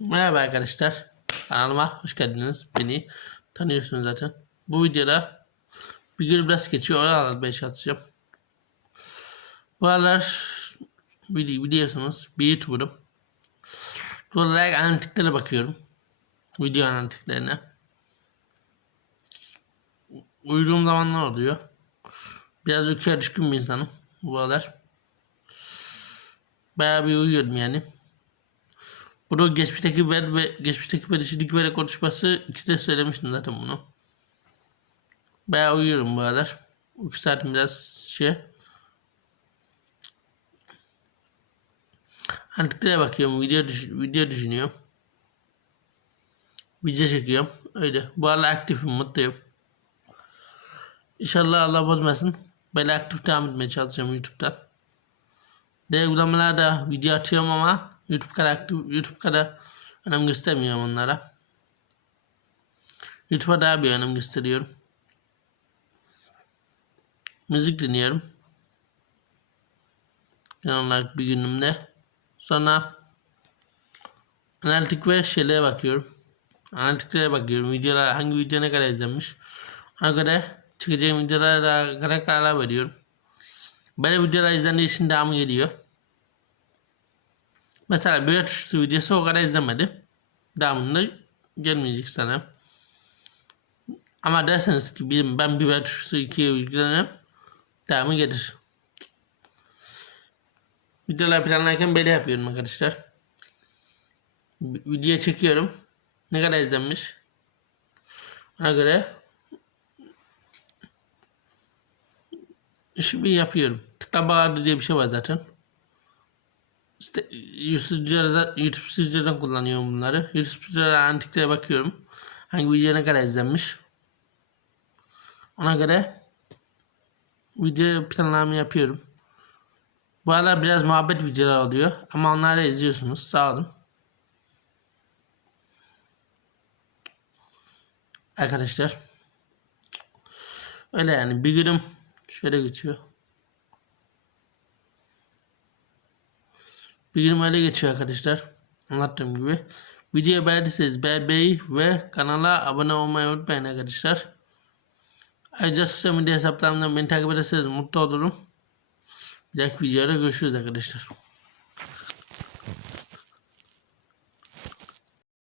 Merhaba arkadaşlar. Kanalıma hoş geldiniz. Beni tanıyorsunuz zaten. Bu videoda bir gün biraz geçiyor. Oralar 5 atacağım. Bu aralar bili- biliyorsunuz bir YouTuber'ım. Bu olarak analitiklere bakıyorum. Video analitiklerine. Uyuduğum zamanlar oluyor. Biraz uykuya düşkün bir insanım bu aralar. Bayağı bir uyuyorum yani. Bunu geçmişteki ben ve geçmişteki ben şimdiki böyle konuşması ikisi de söylemiştim zaten bunu. Bayağı uyuyorum bu aralar. Uyku saatim biraz şey. Antiklere bakıyorum. Video, düş video düşünüyorum. Video çekiyorum. Öyle. Bu aralar aktifim. Mutluyum. İnşallah Allah bozmasın. Böyle aktif devam etmeye çalışacağım YouTube'dan. Diğer uygulamalarda video atıyorum ama YouTube kadar YouTube kadar önem göstermiyorum onlara. YouTube'a daha bir önem gösteriyorum. Müzik dinliyorum. Genel olarak bir günümde. Sonra analitik ve şeylere bakıyorum. Analitiklere bakıyorum. Videolar hangi video ne kadar izlenmiş. Ona göre çıkacağım videolara karar veriyorum. Böyle videolar izlendiği için devamı geliyor. Mesela bir tuşlu videosu o kadar izlemedi. Devamında gelmeyecek sana. Ama derseniz ki bir- ben biber tuşlusu ikiye ilgilenirim. Devamı gelir. Videolar planlarken böyle yapıyorum arkadaşlar. Vi- Video çekiyorum. Ne kadar izlenmiş. Ona göre işimi yapıyorum. Tıklama adı diye bir şey var zaten. İşte YouTube'da YouTube Studio'dan kullanıyorum bunları. YouTube Studio'da antiklere bakıyorum. Hangi video ne kadar izlenmiş. Ona göre video planlamamı yapıyorum. Bu aralar biraz muhabbet videolar oluyor. Ama onları izliyorsunuz. Sağ olun. Arkadaşlar. Öyle yani bir günüm şöyle geçiyor. Öyle geçiyor arkadaşlar. Anlattığım gibi. Videoyu beğendiyseniz beğenmeyi ve kanala abone olmayı unutmayın arkadaşlar. Ayrıca sosyal medya hesaplarımdan beni takip ederseniz mutlu olurum. Bir dahaki videoda görüşürüz arkadaşlar.